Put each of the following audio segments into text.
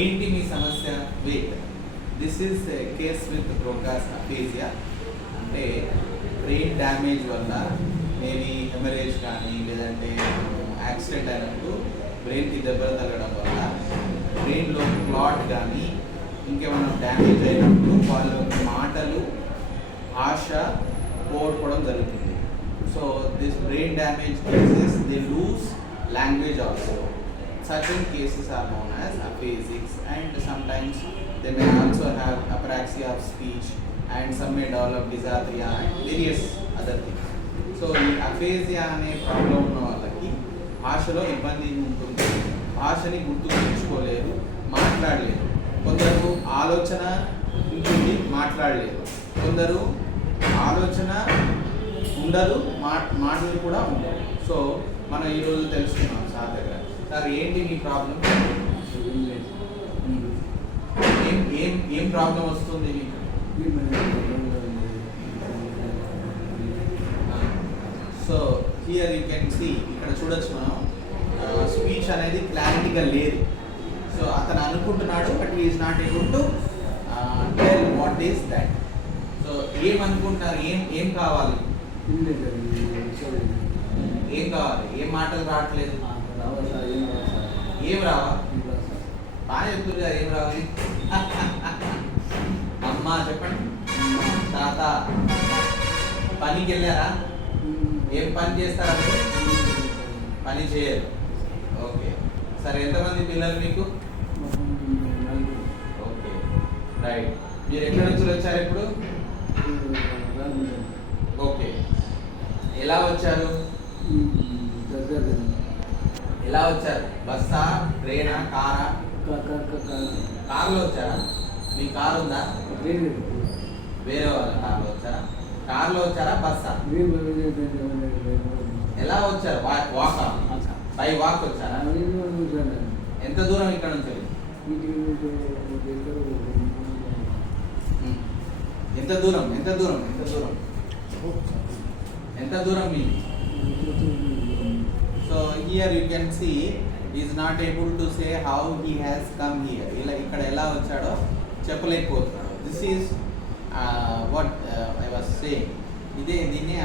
ఏంటి మీ సమస్య? Wait, this is case with Broca's aphasia. అంటే బ్రెయిన్ డ్యామేజ్ వల్ల మేబీ హెమరేజ్ కానీ లేదంటే యాక్సిడెంట్ అయినప్పుడు బ్రెయిన్కి దెబ్బలు తగ్గడం వల్ల బ్రెయిన్లో క్లాట్ కానీ ఇంకేమైనా డ్యామేజ్ అయినప్పుడు వాళ్ళ మాటలు భాష పోగొట్టుకోవడం జరుగుతుంది. So this brain damage cases they lose language also. Certain cases are known as aphasics, and sometimes they may also have apraxia of speech, and some may develop dysarthria and various other things. So ఈ aphasia అనే problem ఉన్న వాళ్ళకి భాషలో ఇబ్బంది ఉంటుంది, భాషని గుర్తుపెట్టుకోలేరు, మాట్లాడలేరు. కొందరు ఆలోచన ఉంటుంది, మాట్లాడలేరు. కొందరు ఆలోచన ఉండదు, మాటలు కూడా ఉండవు. సో మనం ఈరోజు తెలుసుకున్నాం సార్ దగ్గర. సార్ ఏంటి మీ ప్రాబ్లం? ఏం ప్రాబ్లం వస్తుంది మీకు? So here you can see, ఇక్కడ చూడొచ్చు మనం స్పీచ్ అనేది క్లారిటీగా లేదు. సో అతను అనుకుంటున్నాడు but he is not able to tell what is that. So ఏమనుకుంటున్నారు? ఏం కావాలి? ఏం కావాలి? ఏం మాటలు రావట్లేదు? ఏం రావా? బాగా చెప్తున్నారు కదా, ఏం రావాలి? అమ్మా చెప్పండి. తాత పనికి వెళ్ళారా? ఏం పని చేస్తారా? పని చేయరు. ఓకే, సరే. ఎంతమంది పిల్లలు మీకు? Okay, right. మీరు ఎక్కడి నుంచి వచ్చారు ఇప్పుడు? ఓకే, ఎలా వచ్చారు? ఎలా వచ్చారు? బస్సా, ట్రైనా, కారా? కార్లో వచ్చారా? మీ కారు ఉందా? వేరే వాళ్ళ కార్లో వచ్చారా? కార్లో వచ్చారా? బస్సా? ఎలా వచ్చారు? వాకా? బై వాక్ వచ్చారా? ఎంత దూరం ఇక్కడ నుంచి? ఎంత దూరం? ఎంత దూరం? ఎంత దూరం? ఎంత దూరం మీది? So here you can see he is not able to say how he has come here. ఇలా ఇక్కడ ఎలా వచ్చాడో చెప్పలేకపోతున్నాడు. This is what I was saying. దీన్ని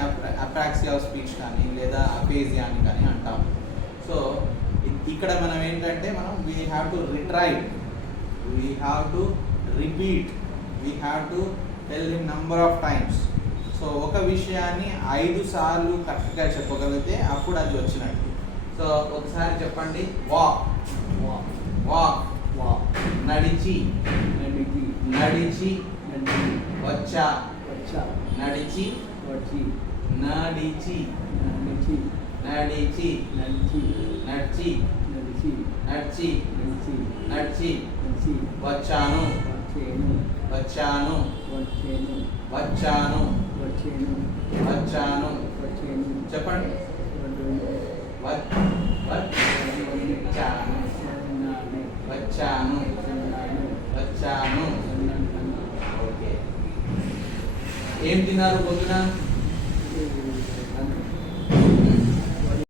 అప్రాక్సియా ఆఫ్ స్పీచ్ కానీ లేదా అఫేజియా అని కానీ అంటాం. సో ఇక్కడ మనం ఏంటంటే we have to retrieve, we have to repeat, we have to tell him number of times. So ఒక విషయాన్ని 5 సార్లు కరెక్ట్గా చెప్పగలిగితే అప్పుడు అది వచ్చినట్టు. సో ఒకసారి చెప్పండి. వాక్, వాక్, నడిచి, నడిచి, వచ్చా, నడిచి, నడిచి, నడిచి, నడిచి, నడిచి, నడిచి, వచ్చాను, వచ్చాను, వచ్చాను, వచ్చాను. చెప్పండి. వచ్చాను, వచ్చాను. ఓకే. ఏం తిన్నారు పొద్దున?